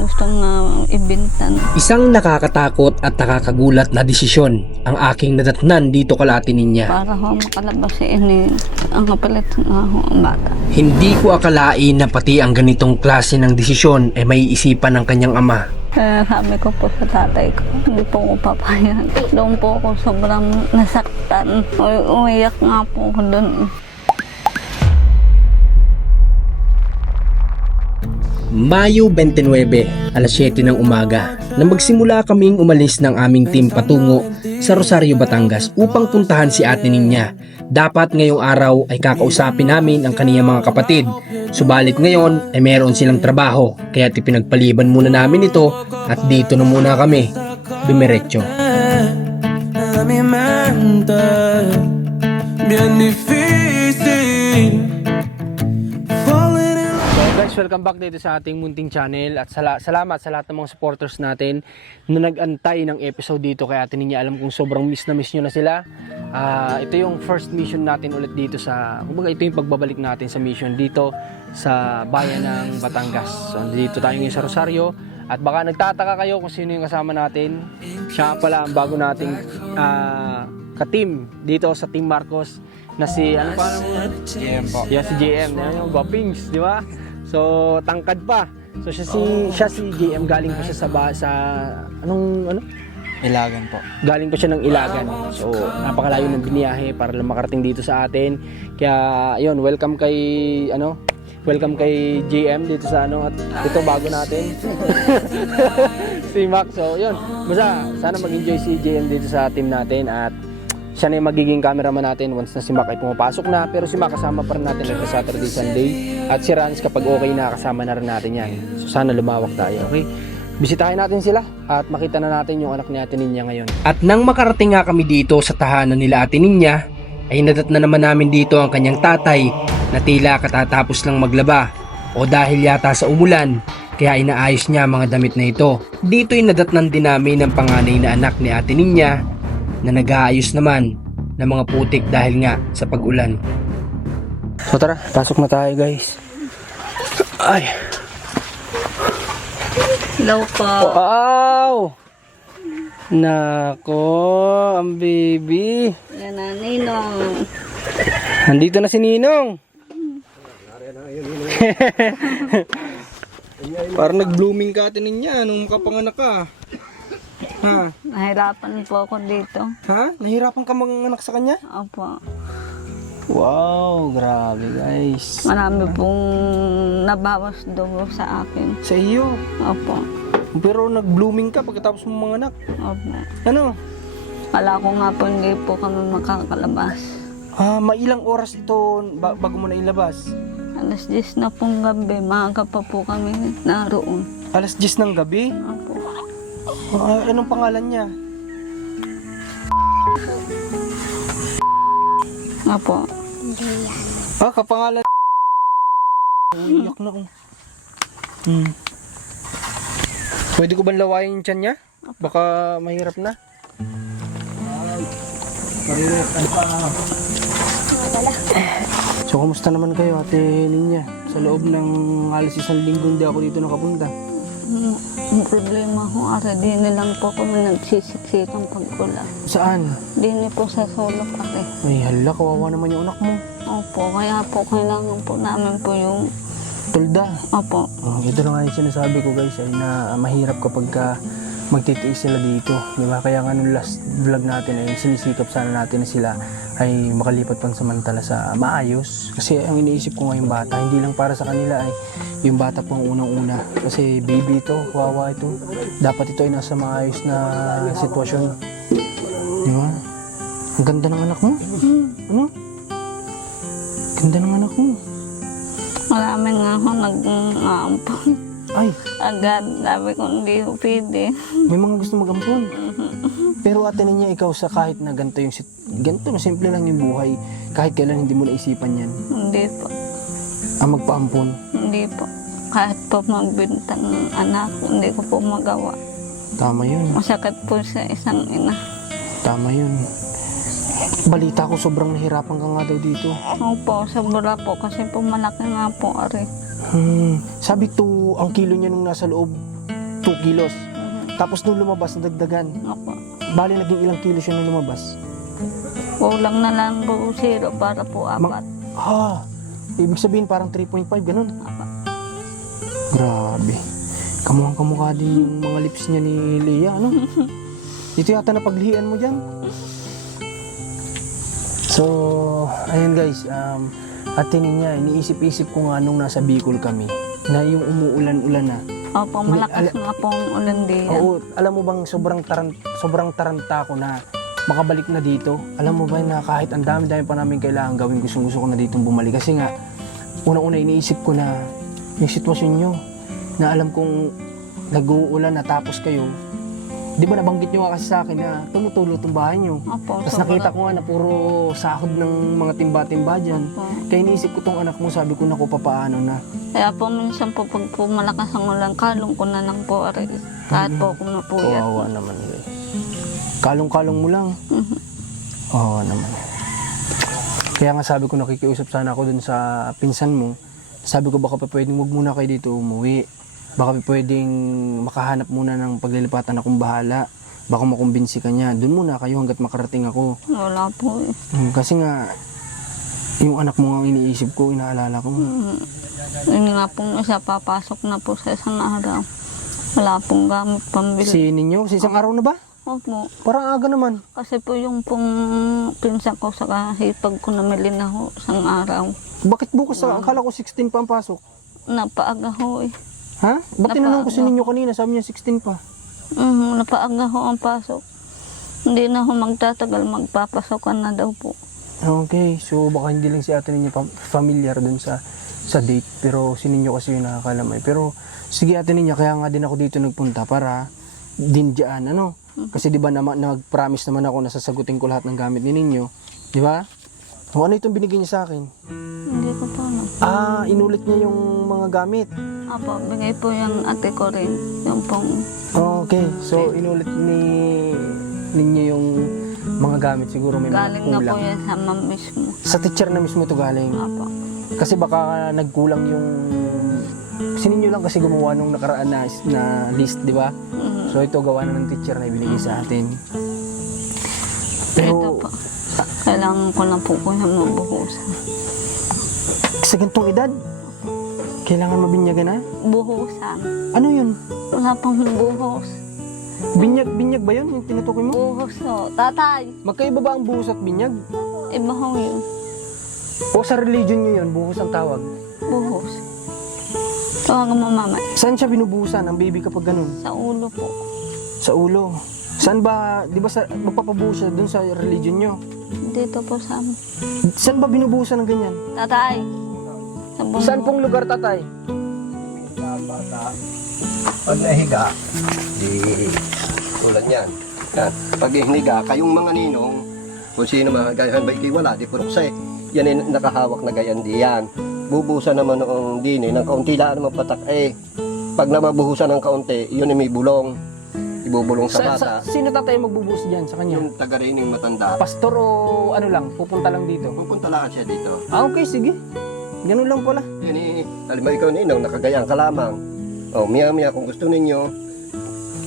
gusto na ibintan. Isang nakakatakot at nakakagulat na desisyon ang aking nadatnan dito kalati niya. Para ho makalabas si ini ang kapalit nga ho ang bata. Hindi ko akalain na pati ang ganitong klase ng desisyon ay may isipan ng kanyang ama. Sabi ko po sa tatay ko, hindi po ako papayag. Doon po ako sobrang nasaktan. Umiyak nga po ako doon. Mayo 29, alas 7 ng umaga, na magsimula kaming umalis ng aming team patungo sa Rosario, Batangas upang puntahan si Ate Ninya. Dapat ngayong araw ay kakausapin namin ang kaniyang mga kapatid. Subalit ngayon ay meron silang trabaho, kaya pinagpaliban muna namin ito at dito na muna kami dumiretso. Guys, welcome back dito sa ating munting channel at salamat sa lahat ng mga supporters natin na nag-antay ng episode dito kay Ate Ninya. Alam kong sobrang miss na miss nyo na sila. Ito yung first mission natin ulit dito sa, kumbaga ito yung pagbabalik natin sa mission dito sa bayan ng Batangas. So dito tayo ngayon sa Rosario at baka nagtataka kayo kung sino yung kasama natin. Siya pala ang bago nating ka-team dito sa Team Marcos na si, ano pa naman? JM po. Yeah, si JM. Yan yung Guapings, di ba? So, tangkad pa. So, siya si JM, galing po siya sa anong, Ilagan po. galing po siya ng Ilagan. So, napakalayo ng biniyahe para lang makarating dito sa atin. Kaya, yun, welcome kay JM dito sa at ito bago natin. Si Mac. So, yun. Basta, sana mag-enjoy si JM dito sa team natin at siya na yung magiging cameraman natin once na si Mac ay pumapasok na. Pero si Mac kasama pa rin natin like Saturday, Sunday. At si Rans kapag okay na, kasama na rin natin yan. So sana lumawak tayo, okay? Bisitahin natin sila at makita na natin yung anak ni Ate Ninya ngayon. At nang makarating nga kami dito sa tahanan nila Ate Ninya, ay nadat na naman namin dito ang kanyang tatay na tila katatapos lang maglaba. O dahil yata sa umulan, kaya inaayos niya mga damit na ito. Dito ay nadatnan din namin ang panganay na anak ni Ate Ninya na nag-aayos naman ng mga putik dahil nga sa pag-ulan. So tara, pasok na tayo guys. Ay. Hello po. Wow! Nako, ang baby. Yan na, Ninong. Nandito na si Ninong. Parang nag-blooming ka Ate Ninya nung makapanganak ka. Ha? Nahirapan po ako dito. Ha? Nahirapan ka manganak sa kanya? Opo. Wow, grabe guys. Marami pong nabawas dugo sa akin. Sa iyo. Opo. Pero nag-blooming ka pagkatapos mo manganak. Opo. Ano? Kala ko nga po hindi po kami makakalabas. Mailang oras ito bago mo na ilabas? Alas 10 na pong gabi, maaga pa po kami naroon. Alas 10 ng gabi? Opo. Anong pangalan niya? Opo. Kapangalan. Iyak na ako. Pwede ko ba lawayin yung tiyan niya? Baka mahirap na. So, kumusta naman kayo Ate Ninya? Sa loob ng halos isang linggo hindi ako dito nakapunta. Ang problema ko, ara, di nilang po kami nagsisiksitang pag-ulan. Saan? Di ni po sa solo pare. Ay, hala, kawawa naman yung anak mo. Opo, kaya po kailangan po namin po yung... Tulda. Opo. Ito na nga yung sinasabi ko guys, ay na mahirap kapag magtitiis sila dito. Diba? Kaya nga nung last vlog natin ay sinisikap sana natin na sila ay makalipat pansamantala sa maayos. Kasi ang iniisip ko ngayong bata, hindi lang para sa kanila ay yung bata pang unang-una. Kasi baby ito, wawa ito. Dapat ito ay nasa maayos na sitwasyon. Di ba? Ang ganda ng anak mo. Ano? Ganda ng anak mo. Marami nga ako nag-aampon. Ay, Agad, sabi ko hindi ko pwede. may mga gusto mag-ampon. Pero Ate Ninya, ikaw sa kahit na ganito na simple lang yung buhay, kahit kailan hindi mo naisipan yan. Hindi po. Ang magpaampon. Hindi po. Kahit po magbinta ng anak, hindi ko po magawa. Tama yun. Masakit po sa isang ina. Tama yun. Balita ko sobrang nahirapan ka nga daw dito. Opo, sobra po kasi po malaki nga po ari. Sabi to, ang kilo niya nung nasa loob, 2 kilos. Tapos nung lumabas, nadagdagan. Opo. Bali, naging ilang kilos yun nung lumabas? Kulang na lang po 0 para po 4. Ibig sabihin parang 3.5, ganun. Apa. Grabe. Kamukhang kamukha din yung mga lips niya ni Leah, ano? Ito yata na paglihian mo dyan. So, ayun guys, atin niya, iniisip-isip ko nga nung nasa Bicol kami, na yung umuulan-ulan na. Opo, malakas nga pong ulan din. Oo, alam mo bang sobrang taranta ko na makabalik na dito. Alam mo ba na kahit ang dami-dami pa namin kailangan gawin, gusto ko na ditong bumalik. Kasi nga, unang-una iniisip ko na yung sitwasyon nyo, na alam kong nag-uulan na tapos kayo, di ba nabanggit nyo nga kasi sa akin na tumutulo itong bahay nyo. Opo, Tapos nakita ko nga na puro sahod ng mga timba-timba dyan. Opo. Kaya iniisip ko tong anak mo, sabi ko naku, papaano na. Kaya po minsan po pag po malakas ang ulan, kalong ko na lang po aray. Kahit po ako napuyat. Kawawa naman guys. Kalong-kalong mo lang. Oo naman. Kaya nga sabi ko nakikiusap sana ako dun sa pinsan mo. Sabi ko baka pa pwedeng wag muna kayo dito umuwi. Baka pa pwedeng makahanap muna ng paglilipatan akong bahala. Baka makumbinsi ka niya. Dun muna kayo hanggat makarating ako. Wala po eh. Kasi nga, yung anak mo nga iniisip ko, inaalala ko. Yun nga pong isa, papasok na po sa isang araw. Wala pong gamit pambili. Si ninyo, sa isang araw na ba? Opo. Parang aga naman. Kasi po yung pong pinsan ko sa kahipag ko namili na ho isang araw. Bakit bukas? Akala ko 16 pa ang pasok. Napaaga ho eh. Ha? Ba't tinanong ko si ninyo kanina? Sabi niya 16 pa. Napaaga ho ang pasok. Hindi na ho magtatagal, magpapasokan na daw po. Okay, so baka hindi lang si ate ninyo familiar dun sa date, pero si ninyo kasi yung nakakalamay. Pero sige ate ninyo, kaya nga din ako dito nagpunta para din dyan, ano? Kasi di ba nag-promise naman ako na sasagutin ko lahat ng gamit ni ninyo, di ba? O ano itong binigay niya sa akin? Hindi ko po ano. Inulit niya yung mga gamit. Apo, bigay po yung ate ko rin. Yung pong... Okay, so inulit ninyo yung mga gamit, siguro may mga galing na po kulang. yan sa ma'am mismo. Sa teacher na mismo ito galing. Apo. Kasi baka nagkulang yung... Sininyo lang kasi gumawa nung nakaraan na list, di ba? So ito gawa na ng teacher na ibinigay sa atin. Ito po. Kailangan ko na po yung mabuhusan. Sa ganitong edad, kailangan mabinyagan na? Buhusan. Ano yun? Wala pang buhos. Binyag ba yun? Yung tinutukoy mo? Buhos o. Tatay. Magkaiba ba ang buhos at binyag? Iba ho yun. O sa religion nyo yun, buhos ang tawag? Buhos. Tawagan mo mama. Saan siya binubuhusan ang baby kapag ganun? Sa ulo po. Sa ulo. Saan ba, di ba magpapabuhos siya dun sa religion nyo? Dito po sa amin. Saan ba binubuhusan ng ganyan? Tatay. Sa bumbu. Saan pong lugar, tatay? Pag nahiga, tulad yan. Yan. Pag hiniga, kayong mga ninong, kung sino mga gayan ba wala, di purukse. Yan ay nakahawak na gayan di yan. Bubuhusan naman noong dini, ng kaunti lang naman patak pag namabuhusan ng kaunti, yun ay may bulong. Ibubulong sa bata. Sino tatay magbubuhos dyan sa kanya? Yung taga-rining matanda, Pastor o ano lang, pupunta lang dito? pupunta lang siya dito. Okay, sige. Ganun lang pala. Yan eh, halimbawa ikaw ninong, nakagayang ka lamang. O, miya-miya kung gusto ninyo,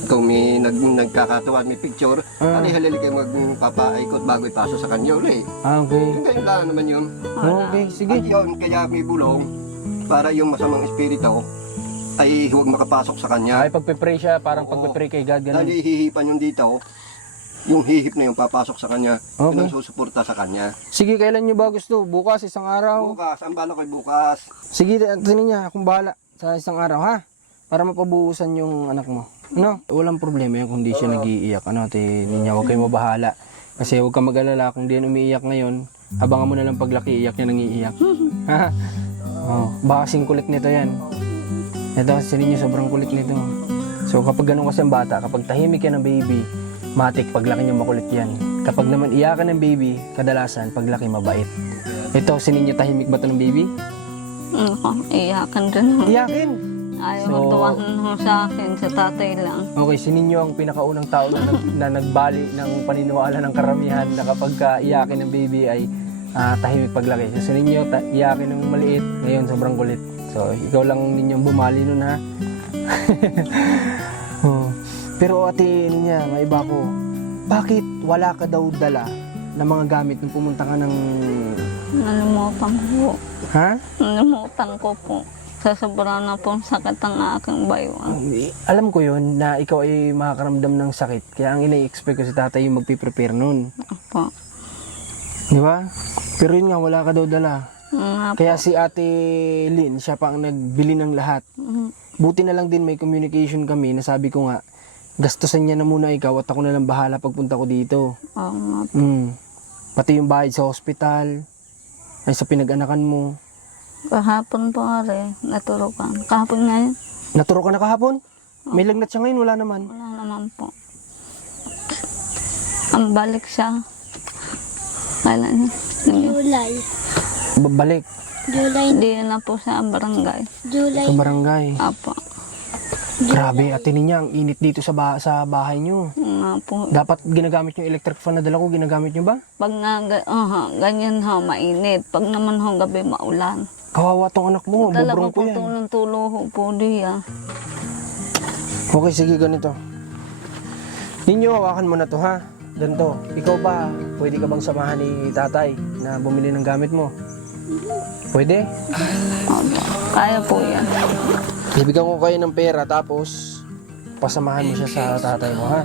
kung may nagkakatawa at may picture, halili kayo magpapaikot bago ipasok sa kanya ulit. Okay. Yung ganyan lang naman yun. Okay, sige. At yun, kaya may bulong para yung masamang espiritu ay huwag makapasok sa kanya. Ay, pagpe-pray siya, parang pagpe-pray kay God, ganun. Dahil hihipan yung dito, yung hihip na yung papasok sa kanya, Okay. yun ang susuporta sa kanya. Sige, kailan nyo ba gusto? Bukas, isang araw? Bukas, ang bala ko'y bukas. Sige, tingnan niya, akong bahala sa isang araw, ha? Para mapabuhusan yung anak mo. Ano? Walang problema yan kung di siya nag-iiyak. Ano, niya, huwag kayo mabahala. Kasi huwag ka mag-alala, kung di yan umiiyak ngayon, abangan mo na lang paglaki, iyak niya nang iiyak. Ha? Baka kasing kulit nito yan. Ito kasi ninyo, sobrang kulit nito. So kapag ganun kasi ang bata, kapag tahimik yan ng baby, matik paglaki niya makulit yan. Kapag naman iyakan ng baby, kadalasan paglaki mabait. Ito, sininyo tahimik ba ito ng baby? Iyakan rin ho. Iyakin! Ayaw So- tuwahan ho sa akin, sa tatay lang. Okay, sininyo ang pinakaunang tao na nagbali ng paniniwala ng karamihan na kapag iyakin ng baby ay tahimik paglaki. So sininyo, iyakin ng maliit, ngayon sobrang kulit. So ikaw lang ninyong bumali nun, ha? Pero ate niya, may iba ko, bakit wala ka daw dala ng mga gamit nung pumunta ka ng... Nalimutan ko po. Ha? Nalimutan ko po. Sa sobrang na pong sakit ang aking baywan. Alam ko yun na ikaw ay makakaramdam ng sakit. Kaya ang ina-expect ko si tatay yung magpiprepare nun. Opo. Di ba? Pero yun nga, wala ka daw dala. Nga po. Kaya si ate Lynn, siya pa ang nagbili ng lahat. Buti na lang din may communication kami na sabi ko nga, gastusan niya na muna ikaw at ako na lang bahala pagpunta ko dito. Oo nga po. Pati yung bayad sa hospital, ay sa pinag-anakan mo. Kahapon po rin, naturukan. Kahapon ngayon, Naturo ka na kahapon? May lagnat siya ngayon, wala naman. wala naman po. Ang balik siya. Kailan niya? July. Balik July. Hindi na po sa barangay. July. sa barangay. Apo. Grabe, ate niya, ang init dito sa bahay niyo. Nga po. Dapat ginagamit yung electric fan na dala ko, ginagamit niyo ba? Pag nga, ganyan ho, mainit. Pag naman ho, gabi maulan. Kawawa tong anak mo, Talaga bubrong po ko yan. tulong-tulo ho po diya. Okay, sige, ganito. Ninyo, hawakan mo na to, ha? Ganito, ikaw ba, pwede ka bang samahan ni tatay na bumili ng gamit mo? Pwede? Opo. Kaya po yan. Bibigyan ko kayo ng pera, tapos pasamahan mo siya sa tatay mo, ha?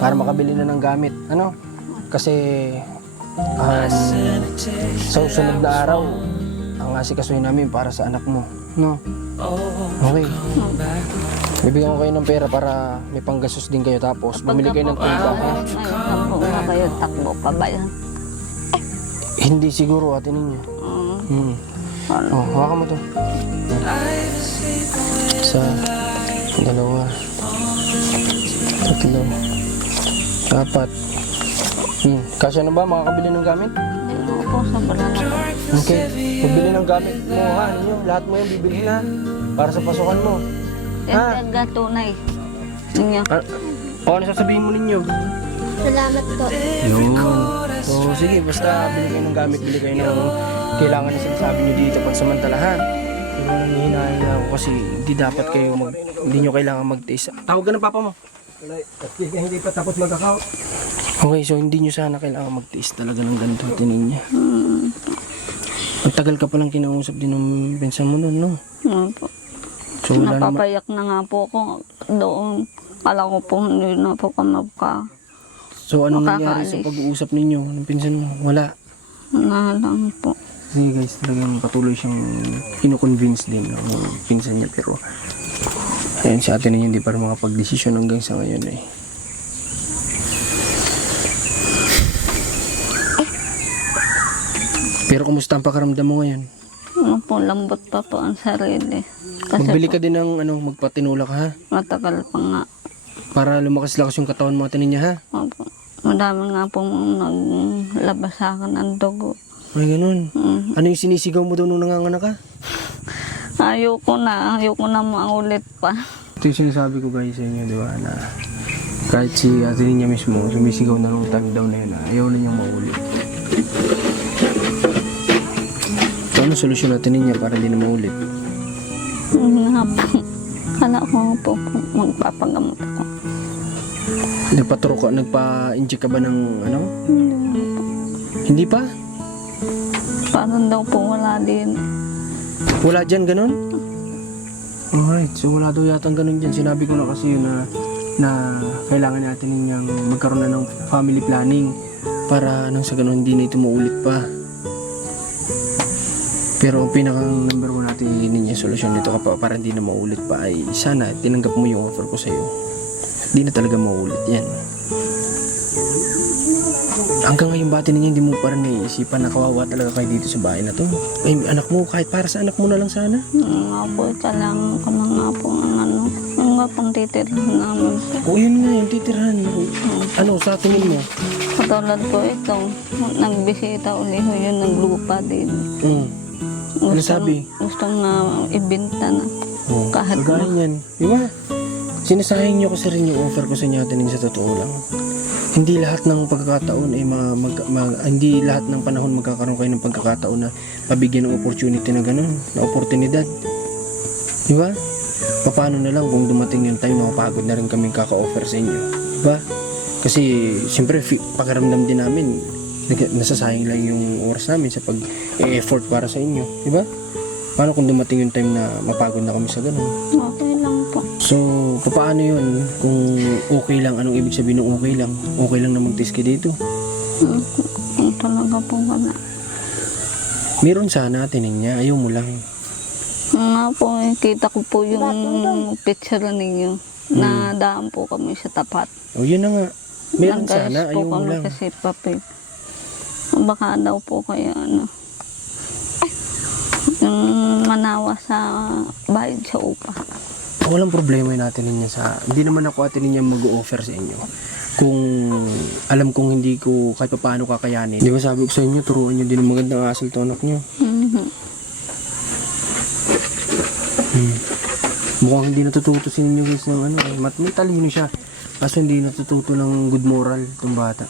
Para makabili na ng gamit. Ano? Kasi sa susunod na araw, ang asikasuhin namin para sa anak mo. No? Okay. Bibigyan ko kayo ng pera para may panggastos din kayo, tapos bumili kayo ng tuba. Ngayon po nga kayo, takbo pa ba yan? Hindi siguro, ate ninyo. Oh, hawakan mo to. Isa, dalawa, tatlo, apat. Kasya na ba? Makakabili ng gamit? Hindi po, sobra na po. Okay. Pagbili ng gamit mo, ha? Ninyo, lahat mo yung bibili na. Para sa pasukan mo. Yung taga-tunay. Ninyo. O, ano sasabihin mo ninyo? Salamat po. Yun. So, sige, basta bili kayo ng gamit, bili kayo ng kailangan na sinasabi nyo dito pansamantalahan. Pero nanghihinahin na ako kasi hindi dapat kayo hindi nyo kailangan mag-taste. Tawag ka ng papa mo. Kasi hindi pa tapos magkakaw. Okay, so hindi nyo sana kailangan mag-taste talaga ng ganito tinin niya. Ang tagal ka palang kinausap din ng pinsan mo nun, no? Nga po. So, wala naman. Napapayak na nga po ako doon. Kala ko po hindi na po ka So, anong nangyari makakaalis. sa pag-uusap ninyo ng pinsan mo? Wala. na lang po. Sige guys, talagang patuloy siyang kino-convince din ng pinsan niya, pero ayun, sa atin niya hindi pa rin makapag-desisyon hanggang sa ngayon eh. Pero kumusta ang pakaramdam mo ngayon? Ano po, lambot pa po ang sarili. Kasi Magbili po, ka din ng magpatinulak ha? matagal pa nga. Para lumakas-lakas yung katawan mo, atin niya ha? Opo. Madami nga po naglabas sa akin ng dugo. Ay ganun. Mm. Ano yung sinisigaw mo daw nung nanganganak ka? Ayoko na maulit pa. Ito yung sinasabi ko guys sa inyo, di ba, na kahit si atin niya mismo, sumisigaw na nung time down na yun, na ayaw na niyang maulit. So, ano solusyon natin niya para hindi na maulit? Yun nga po. Kala ko nga po magpapagamot ako. Nagpa-inject ka ba ng ano? Hindi nga po. Hindi pa? Parang daw po wala din. Wala dyan ganun? Alright, so wala daw yatang ganun dyan. Sinabi ko na kasi yun na kailangan natin niyang magkaroon na ng family planning para nang sa ganun hindi na ito maulit pa. Pero ang pinakang number 1 natin ninyo solusyon nito para hindi na maulit pa ay sana tinanggap mo yung offer ko sa iyo. Hindi na talaga maulit yan. Hanggang ngayon ba ninyo hindi mo pa rin naiisipan na kawawa talaga kayo dito sa bahay na to? Ay, anak mo, kahit para sa anak mo na lang sana. Yung nga po, kailangan ko na nga po ang ano. Yung nga pong titirhan namin. O yun nga, yung titirhan. Ano, sa tingin mo? Katulad ko ito, nagbisita uli ho yun, naglupa din. Ano sabi? Gusto nga ibenta na. Kahit Kagaya yan. Diba? Sinasayang nyo kasi rin yung offer ko sa inyo atin sa totoo lang. Hindi lahat ng pagkakataon ay hindi lahat ng panahon magkakaroon kayo ng pagkakataon na pabigyan ng opportunity na gano'n, na oportunidad. Di ba? paano na lang kung dumating yung time na mapagod na rin kaming kaka-offer sa inyo, diba? Kasi siyempre pakiramdam din namin nasasayang lang yung oras namin sa pag-effort para sa inyo, diba? Paano kung dumating yung time na mapagod na kami sa ganun? Okay lang po. So, paano yun? Kung okay lang, anong ibig sabihin ng okay lang? Okay lang na mag-test ka dito? Kung talaga po wala. Meron sana tinin niya, ayaw mo lang. Nga po, kita ko po yung picture ninyo. Na daan po kami sa tapat. O yun na nga. Meron Nag-ayos sana, po ayaw mo kami lang. kasi papel. Baka daw po kaya yung manawa sa bayad sa upa. Walang problema yun natin niya sa... Hindi naman ako atin niya mag-offer sa inyo. Kung alam kong hindi ko kahit pa paano kakayanin. Di ba sabi ko sa inyo, turuan nyo din ang magandang asal to anak nyo. Mukhang hindi natututo sa inyo guys ng ano. May talino siya. Kaso hindi natututo ng good moral itong bata.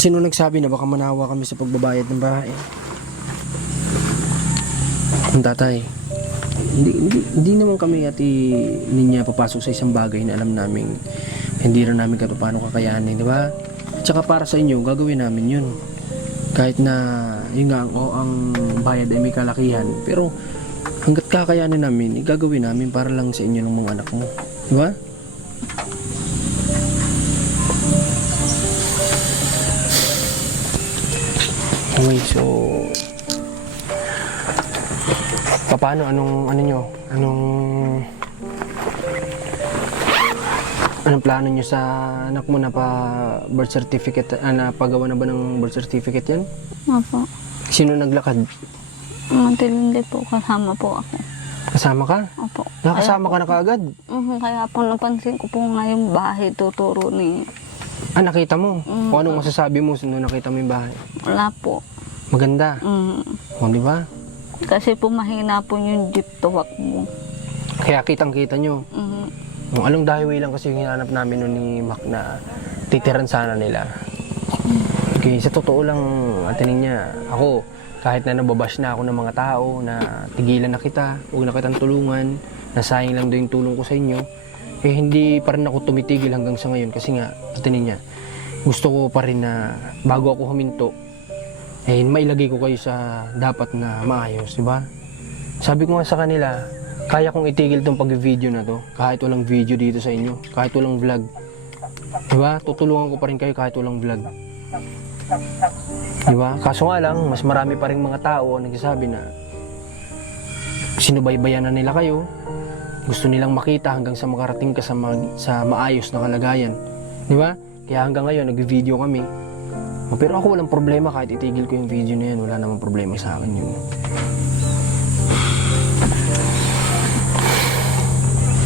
Sino nagsabi na baka manawa kami sa pagbabayad ng bahay? Ang tatay. Hindi naman kami ati niya papasok sa isang bagay na alam namin hindi rin namin kahit paano kakayanin, di ba? Tsaka para sa inyo, gagawin namin yun. Kahit na yun nga, ang bayad ay may kalakihan. Pero hanggat kakayanin namin, gagawin namin para lang sa inyo ng mga anak mo. Di ba? Okay, so paano anong plano nyo sa anak mo na pa birth certificate, na pagawa na ba ng birth certificate yan? Opo. Sino naglakad? Matilindi po, kasama po ako. Kasama ka? Opo. Nakasama ka na kaagad? Kaya po napansin ko po nga yung bahay tuturo ni... Nakita mo? Kung anong masasabi mo nung nakita mo yung bahay? Wala po. Maganda. O, di ba? Kasi po mahina po yung jeep tuwakbo. Kaya kitang-kita nyo. Along the highway lang kasi yung hinanap namin nun ni Mac na titiran sana nila. Okay, sa totoo lang, atinin niya, ako, kahit na nababash na ako ng mga tao, na tigilan na kita, huwag na kitang tulungan, nasayang lang daw yung tulong ko sa inyo, eh hindi pa rin ako tumitigil hanggang sa ngayon kasi nga, atinin niya, gusto ko pa rin na bago ako huminto, eh mailagay ko kayo sa dapat na maayos, di ba? Sabi ko nga sa kanila, kaya kong itigil tong pag-video na to, kahit walang video dito sa inyo, kahit walang vlog. Diba? Tutulungan ko pa rin kayo kahit walang vlog. Diba? Kaso nga lang, mas marami pa rin mga tao ang nagsasabi na sinubaybayan na nila kayo, gusto nilang makita hanggang sa makarating ka sa maayos na kalagayan. Diba? Kaya hanggang ngayon, nag-video kami. Pero ako walang problema kahit itigil ko yung video na yan, wala namang problema sa akin yun.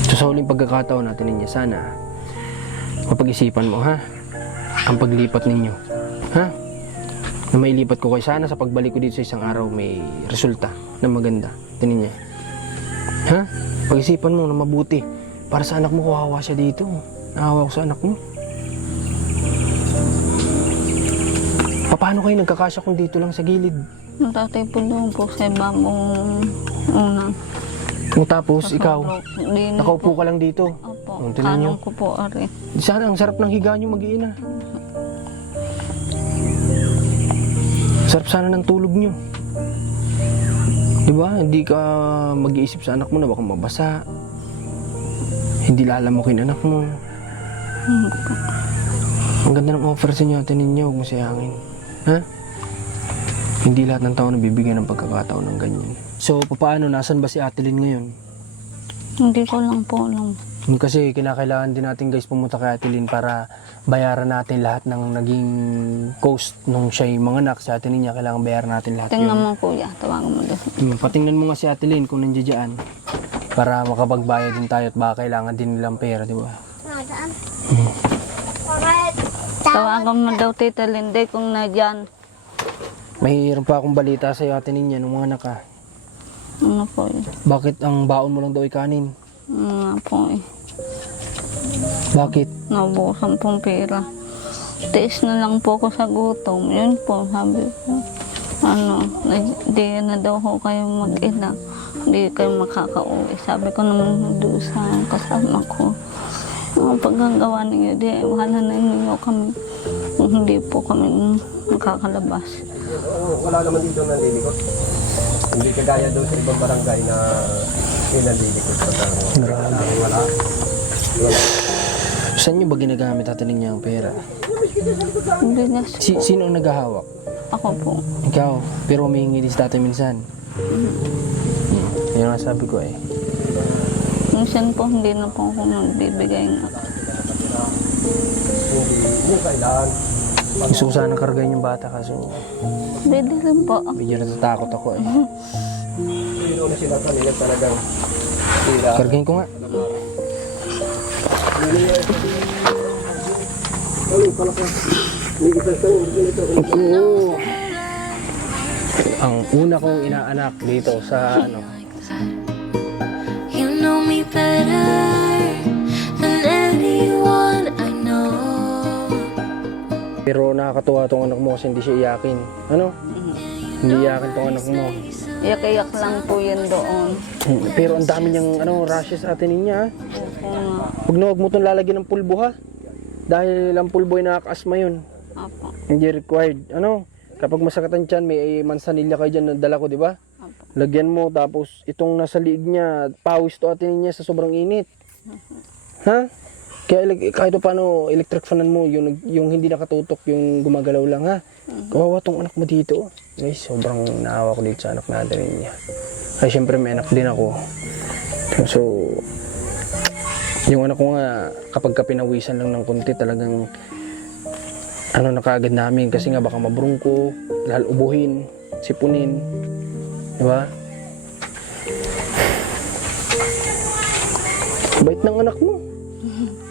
So, sa huling pagkakataon natin ninyo, sana mapag-isipan mo, ha? Ang paglipat ninyo, ha? Na mailipat ko kayo, sana sa pagbalik ko dito sa isang araw may resulta na maganda. Tinin niya. Ha? Pag-isipan mo na mabuti. Para sa anak mo, kawawa siya dito. Naawa ko sa anak mo. Paano kayo nagkakasya kung dito lang sa gilid? Tatay po doon po sa ibabong unang. Kung tapos, ikaw, Hindi nakaupo ka lang dito. Opo, Tingnan nyo. kanong ko po, ari. Sana, ang sarap ng higa nyo mag-iina. Sarap sana ng tulog nyo. Diba? Hindi ka mag-iisip sa anak mo na baka mabasa. Hindi lalamukin anak mo. Ang ganda ng offer sa inyo, atinin nyo, huwag mo sayangin. Ha? Hindi lahat ng tao nabibigyan ng pagkakataon ng ganyan. So, paano? Nasaan ba si Ate Lynn ngayon? Hindi ko lang po alam. Kasi kinakailangan din natin guys pumunta kay Ate Lynn para bayaran natin lahat ng naging cost nung siya yung mga anak. Si Ate Lynn niya, kailangan bayaran natin lahat Tingnan yun. mo kuya, tawagan mo doon. Patingnan mo nga si Ate Lynn kung nandiyan dyan para makapagbayad din tayo at baka kailangan din nilang pera, di ba? Tawagan mo daw Tita Linday kung na dyan. Mayroon pa akong balita sa iyo, Ate Lynn, yan, ng mga anak, ha? Ano po eh. Bakit ang baon mo lang daw ay kanin? Ano po eh. Bakit? Naubusan pong pera. Tiis na lang po ako sa gutom. Yun po, sabi ko. Di na daw ho kayo mag-ina. Hindi kayo makakauwi. Sabi ko naman doon sa kasama ko, ang paggagawa ninyo, di wala na ninyo kami. Kung hindi po kami makakalabas. Wala naman dito nanlilikot. Hindi kagaya doon sa ibang barangay na nanlilikot sa wala. Saan nyo ba ginagamit natin niya ang pera? Hindi na Sino ang naghahawak? ako po. Ikaw, pero humihingi din sa tatay minsan. Yan ang sabi ko eh. Minsan po hindi na po ako nagbibigay nga. Hindi kailangan. Gusto ko sana kargayin yung bata kaso Pwede rin po. medyo natatakot ako eh. Sino na sila kanila talagang sila. Kargayin ko nga. Oo. Ang una kong inaanak dito sa ano. You know me better than anyone I know. Pero nakakatuwa tong anak mo kasi hindi siya iyakin. Ano? Hindi iyakin tong anak mo. Iyak-iyak lang po yun doon. Pero ang dami niyang rashes sa atin niya. Opo nga. Huwag mo itong lalagyan ng pulbo ha. Dahil ang pulbo ay nakaka-asma yun. Opo. Hindi required. Kapag masakit ang tiyan, may mansanilya kayo dyan na dala ko, di ba? Opo. Lagyan mo, tapos itong nasa liig niya, pawis to atin niya sa sobrang init. Ha? Kaya kahit paano, electric fanan mo, yung hindi nakatutok, yung gumagalaw lang ha. Kawawa tong anak mo dito. Guys, sobrang naawa ko dito sa anak natin niya. Kaya syempre may anak din ako. So, yung anak ko nga, kapag ka pinawisan lang ng konti, talagang na kaagad namin kasi nga baka mabrungko, lalo ubuhin, sipunin. Di ba? Bait ng anak mo.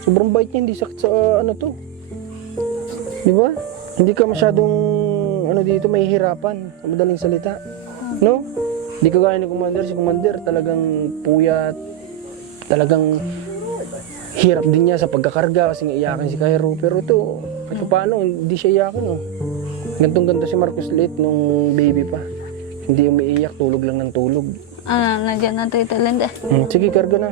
Sobrang bait niya, hindi sakit sa to. Di ba? Hindi ka masyadong dito mahihirapan sa madaling salita. No? Hindi ka gaya ni Commander. Si Commander talagang puyat, talagang hirap din niya sa pagkakarga kasi iyakin si Cairo. Pero ito, kahit paano, hindi siya iyakin. Oh. Gantong-ganto si Marcos Liit nung baby pa. Hindi umiiyak, tulog lang ng tulog. Nandiyan na Tita Linda. Sige, karga na.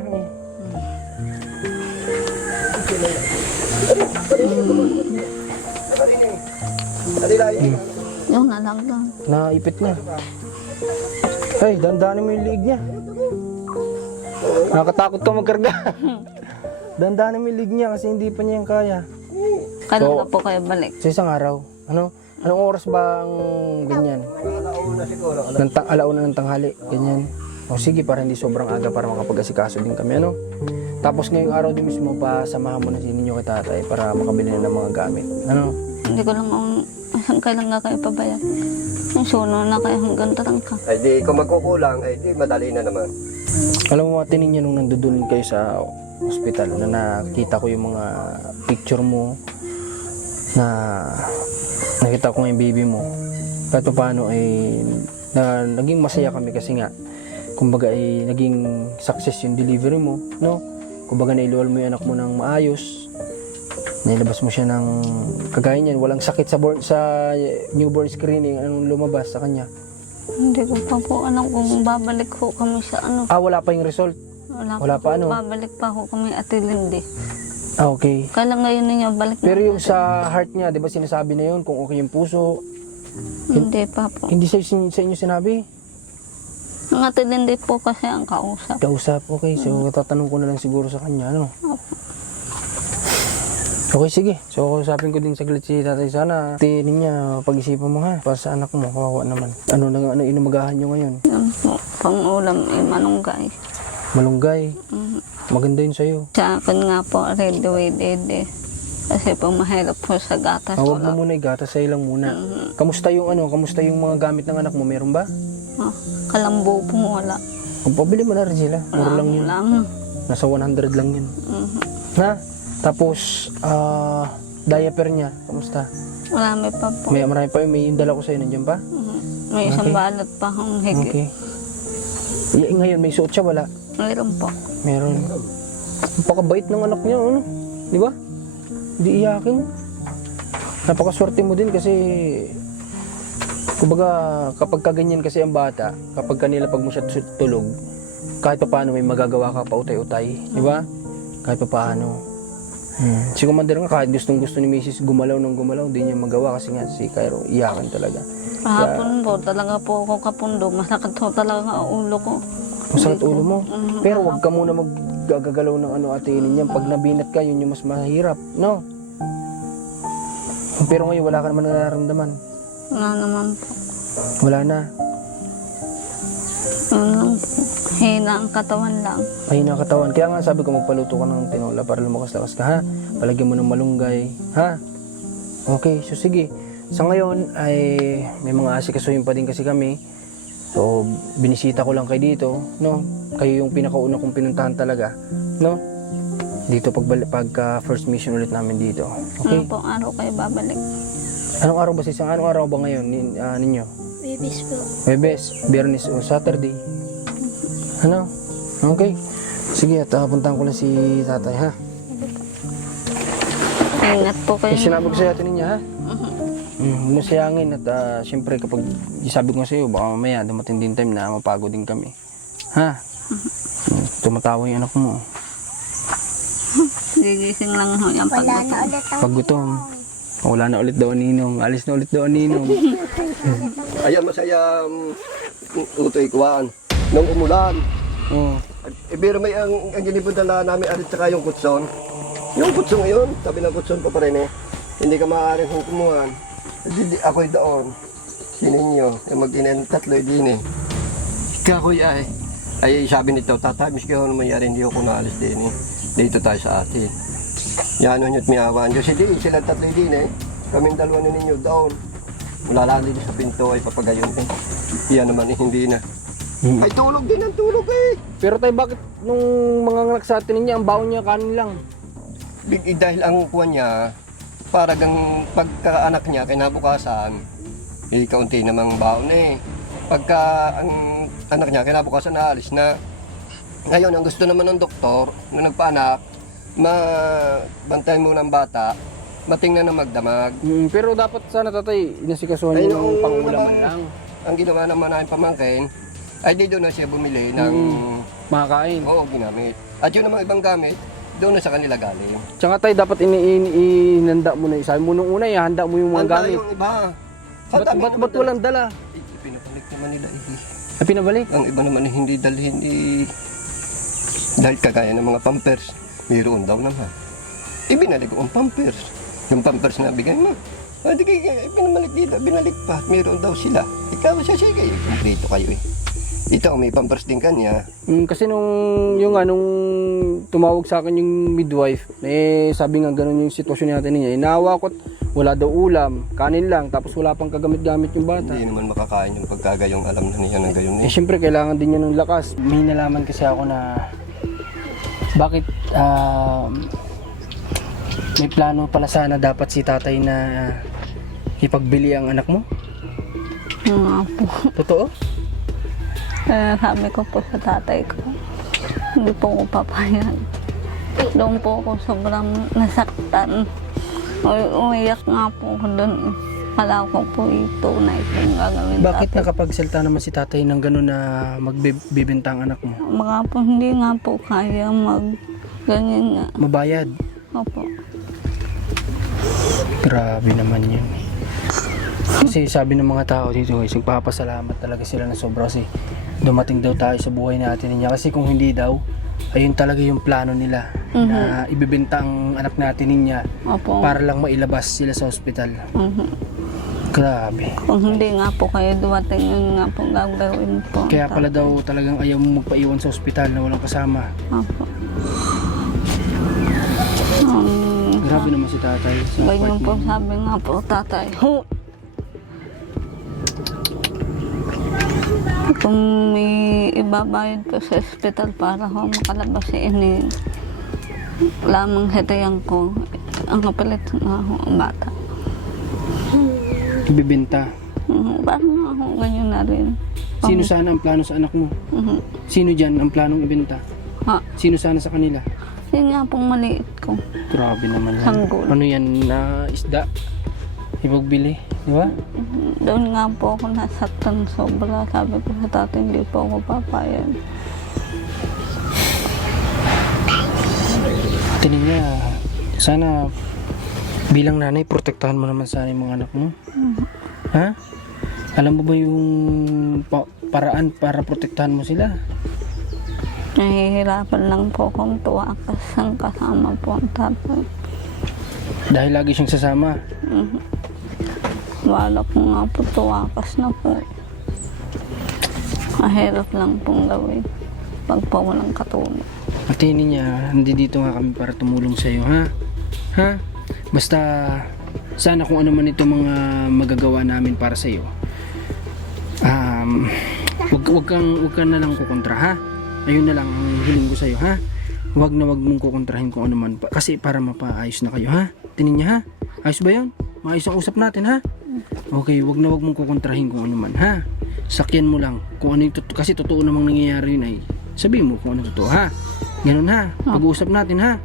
Yung nalagdan. Naipit na. Ay, dandanin mo yung liig niya. Nakakatakot ka magkarga. Dandanin mo yung liig niya kasi hindi pa niya yung kaya. Kailan So, na po kayo balik? Sa isang araw. Anong oras ba ang ganyan? Alauna ng tanghali. Ganyan. O sige, para hindi sobrang aga para makapag-asikaso din kami. Tapos ngayong araw din mismo pa samahan mo na si ninyo kay tatay para makabili na ng mga gamit. Hindi ko lang kailan nga kayo pabayag. Yung suno na kayo hanggang tarangka. Ay di kung magkukulang, ay di madali na naman. Alam mo, Ate Ninya, nung nandudulin kayo sa ospital, na nakita ko yung mga picture mo, na nakita ko yung baby mo. Kahit paano ay naging masaya kami kasi nga, kumbaga ay naging success yung delivery mo, no? Kumbaga nailuwal mo yung anak mo ng maayos, nailabas mo siya ng kagaya niyan, walang sakit sa newborn screening, anong lumabas sa kanya. Hindi ko pa po alam kung babalik ho kami sa Wala pa yung result. Wala pa Babalik pa ho kami Ate Lindy. Okay. Kailan ngayon ninyo balik na? Pero yung sa heart niya, di ba sinasabi na yun kung okay yung puso? Hindi pa po. Hindi sa inyo sinabi? Ang Ate Lindy po kasi ang kausap. Kausap, okay. So, tatanong ko na lang siguro sa kanya, Okay, sige. So, kausapin ko din saglit si tatay. Sana, tinin niya, pag-isipan mo ha. Para sa anak mo, kawawa naman. Ano inumagahan nyo ngayon? Yan po, pang-ulam ay manunggay. Malunggay. Maganda yun sa'yo. Sa akin nga po, ready with it. Kasi po mahirap po sa gatas. Huwag mo muna igatas, sa'yo lang muna. Kamusta yung mga gamit ng anak mo? Meron ba? Kalambo po wala. Pabili mo na rin sila. Mura lang yun. Lang. Nasa 100 lang yun. Na? Tapos, diaper niya, kamusta? Marami pa po. Marami pa yun. May yung dala ko sa'yo, nandiyan pa? May isang balot pa akong higit. Okay. Ngayon, may suot siya, wala? Mayroon po. Meron. Napakabait ng anak niya, Di ba? Hindi iyakin. Napakaswerte mo din kasi Kumbaga, kapag kaganyan kasi ang bata, kapag kanila pag mo siya tulog, kahit pa paano may magagawa ka pa utay-utay, di ba? Kahit pa paano. Si Commander nga, kahit gustong gusto ni Mrs. gumalaw ng gumalaw, hindi niya magawa kasi nga si Cairo, iyakan talaga. Kahapon po, talaga po ako kapundo. Masakit po talaga ang ulo ko. Masakit ulo mo. Pero wag ka muna maggagalaw ng ateinin niyan. Pag nabinat ka, yun yung mas mahirap, no? Pero ngayon, wala ka naman nararamdaman. Wala naman po. Wala na. Hina ang katawan lang. Ay, nakatawan. Kaya nga sabi ko, magpaluto ka ng tinola para lumakas-lakas ka, ha? Palagyan mo ng malunggay, ha? Okay, so sige. Sa ngayon, ay may mga asikasuhin pa din kasi kami. So, binisita ko lang kayo dito, no? Kayo yung pinakauna kong pinuntahan talaga, no? Dito pagka first mission ulit namin dito. Okay? Ano pong araw kayo babalik? Anong araw ba sisang? Anong araw ba ngayon ninyo? Babies po. Webes, Biyernes o Saturday. Ano? Okay. Sige, at puntahan ko lang si tatay, ha? Ingat po kayo. Sinabi ko sa atin niya, ha? Huwag mo sayangin at siyempre kapag sabi ko sa iyo, baka mamaya dumating din time na mapagod din kami. Ha? Tumatawa yung anak mo. Gigising lang ho yung Wala pagod. na ulit ang Pag gutom. Wala na ulit daw ang ninong. Alis na ulit daw ang ninong. Ayan, masaya utoy kuwaan. Nung umulan, Oh. pero may ang ginibudala namin arit saka yung kutson. Yung kutson ngayon, sabi ng kutson ko pa rin hindi ka maaaring hukumuhan. Ako'y doon. Sininyo, yung mag-inan tatlo din Kakoy ay sabi nito, tatay, miski ako naman yari, hindi ako naalis din Dito tayo sa atin. Yan o nyo't miyawaan. Kasi sila tatlo din Kaming dalawa na ninyo doon. Mula lang din sa pinto ay papagayon Yan naman hindi na. Ay tulog din ang tulog Pero tayo, bakit nung mga anak sa atin niya, ang baon niya kanin lang? Dahil ang kuwan niya, para gang pagkaanak niya kinabukasan, kaunti namang baon Pagka ang anak niya kinabukasan naalis na. Ngayon, ang gusto naman ng doktor, nung nagpaanak, mabantayan muna ang bata, matingnan na magdamag. Pero dapat sana tatay, inasikasuhan Ay, niyo ng noong pangulaman naman, lang. Ang ginawa naman namin pamangkin, ay di doon na siya bumili ng Makakain. ginamit. At yun namang ibang gamit, doon na sa kanila galing. Tsaka tayo, dapat inanda mo na. Sabi mo nung una, ihanda mo yung mga Handa gamit. yung iba. Ba't walang dala? Pinapalik naman nila Ay, pinabalik? Ang iba naman hindi dahil kagaya ng mga pampers, mayroon daw naman. Ibinalik ko ang pampers. Yung pampers na bigay mo. Di kayo, pinamalik dito, binalik pa. Mayroon daw sila. Ikaw siya, sige, kumplito kayo Ito, may pampers din kanya. Kasi nung tumawag sa akin yung midwife, sabi nga ganun yung sitwasyon natin niya. Inawa ko, wala daw ulam, kanin lang, tapos wala pang kagamit-gamit yung bata. Hindi naman makakain yung pagkagayong alam na niya ng gayon Siyempre, kailangan din niya ng lakas. May nalaman kasi ako na bakit may plano pala sana dapat si tatay na ipagbili ang anak mo? Nga po. Totoo? Sabi ko po sa tatay ko, hindi po ko papayag. Doon po ako sobrang nasaktan. Umiyak nga po ako doon. Kala ko po ito na itong gagawin Bakit tatay. nakapagsalta naman si tatay ng gano'n na magbibenta ang anak mo? Mga po hindi nga po kaya ganyan nga. Mabayad? Opo. Grabe naman yun. Kasi sabi ng mga tao dito guys, nagpapasalamat talaga sila na sobra kasi dumating daw tayo sa buhay natin niya. Kasi kung hindi daw, ayun talaga yung plano nila na ibibenta ang anak natin niya Opo. para lang mailabas sila sa ospital. Grabe. Kung hindi nga po kayo dumating, yun nga po gagawin po. Kaya pala daw talagang ayaw mo magpaiwan sa ospital na walang kasama. Opo. Grabe naman si tatay. Sa Ganyan part po mo. sabi nga po tatay. Kung may ibabayad po sa ospital para ho makalabas si ini, lamang hitayan ko, ang kapalit nga ho ang bata. Ibibenta. Parang nga ho ganyan na rin. Sino sana ang plano sa anak mo? Sino dyan ang planong ibenta? Ha, Sino sana sa kanila? yun nga pong maliit ko. Grabe naman yan. Sanggol. Ano yan na isda? Ipagbili? Di ba? Doon nga po ako nasaktan sobra. Sabi ko sa tatay, hindi po ako papayag. Tingin niya, sana bilang nanay, protektahan mo naman sana yung mga anak mo. Ha? Alam mo ba yung paraan para protektahan mo sila? Nahihirapan lang po akong tuwakas ang kasama po ang tatay. Dahil lagi siyang sasama. Wala po nga po tuwakas na po. Mahirap lang pong gawin pag po walang katulong. At tingin niya, hindi dito nga kami para tumulong sa iyo, ha? Ha? Basta sana kung ano man ito mga magagawa namin para sa iyo. Wag kang na lang kukontra, ha? Ayun na lang ang hiling ko sa iyo, ha? Wag mong kukontrahin kung ano man kasi para mapaayos na kayo, ha? Tingin niya, ha? Ayos ba 'yon? Maayos ang usap natin, ha? Okay, wag mong kukontrahin kung ano man, ha? Sakyan mo lang kung ano yung kasi totoo namang nangyayari yun ay sabihin mo kung ano totoo, ha? Ganun, ha? Pag-uusap natin, ha?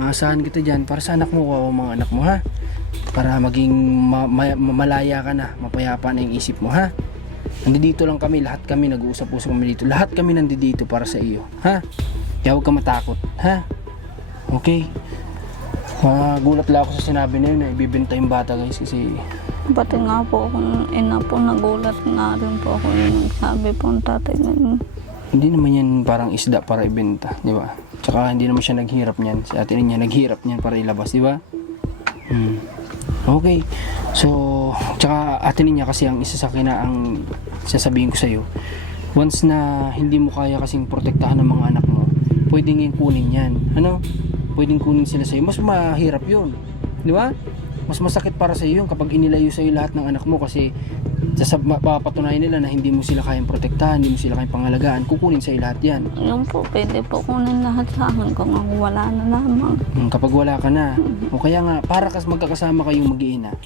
Maasahan kita dyan para sa anak mo, mga anak mo, ha? Para maging malaya ka na, mapayapa na yung isip mo, ha? Nandito lang kami, lahat kami nag-uusap-usap kami dito. Lahat kami nandito para sa iyo, ha? Kaya huwag ka matakot, ha? Okay? Gulat lang ako sa sinabi na yun na ibibenta yung bata, guys, kasi Pati nga po akong ina po, nagulat nga rin po ako yung sabi po ang tatay ganyan. hindi naman yan parang isda para ibenta, di ba? Tsaka hindi naman siya naghirap niyan. Si ate niya naghirap niyan para ilabas, di ba? Okay. So, tsaka ate niya kasi ang isa sa ang sasabihin ko sa iyo. Once na hindi mo kaya kasing protektahan ng mga anak mo, pwedeng kunin yan. Ano? Pwedeng kunin sila sa iyo. Mas mahirap 'yun. Di ba? Mas masakit para sa iyo kapag inilayo sa iyo lahat ng anak mo kasi papatunayan nila na hindi mo sila kayang protektahan, hindi mo sila kayang pangalagaan, kukunin sa iyo lahat yan. Yung po, pwede po kunin lahat sa akin kung ako wala na lamang. Kapag wala ka na, o kaya nga, para magkakasama kayong mag-iina,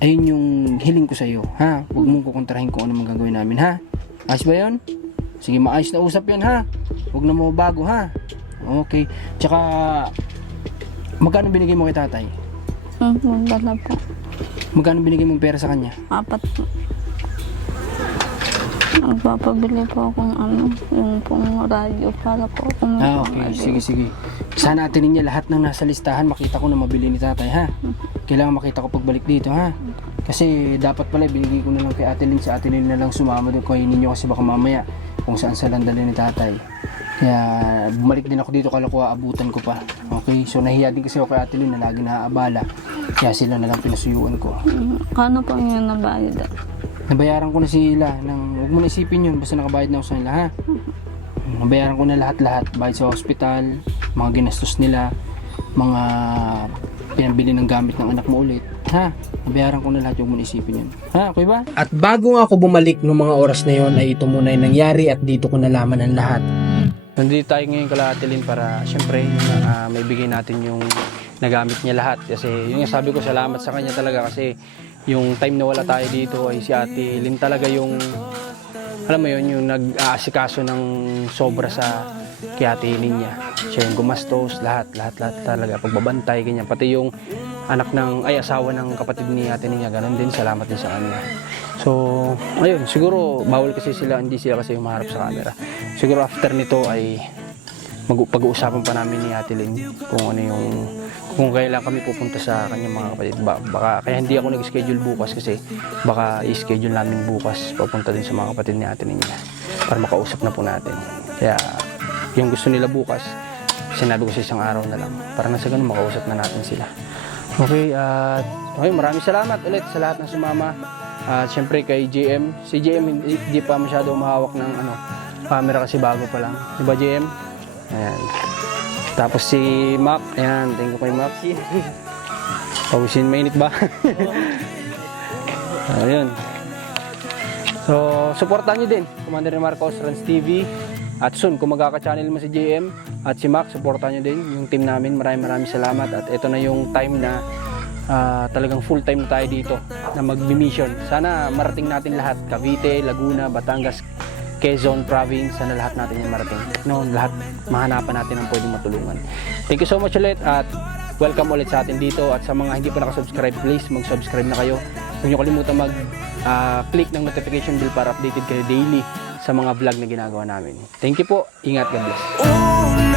ayun yung hiling ko sa iyo, ha? Huwag mong kukontrahin kung ano magagawin namin, ha? Ayos ba yun? Sige, maayos na usap yan, ha? Huwag na mababago, ha? Okay. Tsaka, magkano binigay mo kay tatay? Dala po. Magkano binigay mong pera sa kanya? 4 po. Nagpapabili po akong yung pong radyo para po akong Okay. Sige. Sana atin niya lahat ng nasa listahan, makita ko na mabili ni tatay, ha? Kailangan makita ko pagbalik dito, ha? Kasi dapat pala binigay ko na lang kay Ate Lynn, si Ate Lynn na lang sumama doon kayo ninyo kasi baka mamaya kung saan sa landali ni tatay. Kaya bumalik din ako dito, kala ko aabutan ko pa. Okay, so nahiya din kasi ako kay Ate Lynn na lagi naaabala. Kaya sila na lang pinasuyuan ko. Kano po yung nabayad? Nabayaran ko na sila. Huwag mo na isipin yun, basta nakabayad na ako sa nila, ha? Nabayaran ko na lahat-lahat. Bayad sa hospital, mga ginastos nila, mga pinabili ng gamit ng anak mo ulit. Ha? Nabayaran ko na lahat, huwag mo na isipin yun. Ha? Okay ba? At bago nga ako bumalik noong mga oras na yon ay ito muna yung nangyari at dito ko nalaman ang lahat. Nandito tayo ngayon kala Ate Lynn para syempre may bigay natin yung nagamit niya lahat. Kasi yung sabi ko, salamat sa kanya talaga kasi yung time na wala tayo dito ay si Ate Lynn talaga yung alam mo yun, yung nag-aasikaso ng sobra sa kay Ate Lynn niya. Siya yung gumastos, lahat talaga, pagbabantay, ganyan. Pati yung anak asawa ng kapatid ni Ate Lynn niya, ganun din, salamat din sa kanya. So, ayun, siguro bawal kasi hindi sila kasi humarap sa camera. Siguro after nito ay pag-uusapan pa namin ni Ate Lynn kung kailan kami pupunta sa kanyang mga kapatid. Baka kaya hindi ako nag-schedule bukas kasi baka i-schedule namin bukas papunta din sa mga kapatid ni Ate Lynn niya para makausap na po natin. Kaya yung gusto nila bukas, sinabi ko sa isang araw na lang para na sa ganun makausap na natin sila. Okay, okay, maraming salamat ulit sa lahat ng sumama. Siyempre kay JM. Si JM hindi pa masyado mahawak ng camera kasi bago pa lang. Diba JM? Ayan. Tapos si Mac. Ayan, thank you kay Mac. Pawisin, mainit ba? Ayun. So, supportan nyo din Commander Marcos Runs TV. At soon, kung magkaka-channel mo si JM at si Mac, supportan nyo din yung team namin. Maraming salamat. At ito na yung time na talagang full time na tayo dito na mag-mission. Sana marating natin lahat. Cavite, Laguna, Batangas, Quezon Province, sana lahat natin yung marating. Lahat mahanapan natin ang pwedeng matulungan. Thank you so much ulit at welcome ulit sa atin dito. At sa mga hindi pa nakasubscribe, please mag-subscribe na kayo Huwag niyo kalimutan mag-click ng notification bell para updated kayo daily sa mga vlog na ginagawa namin. Thank you po. Ingat. God bless. Oh,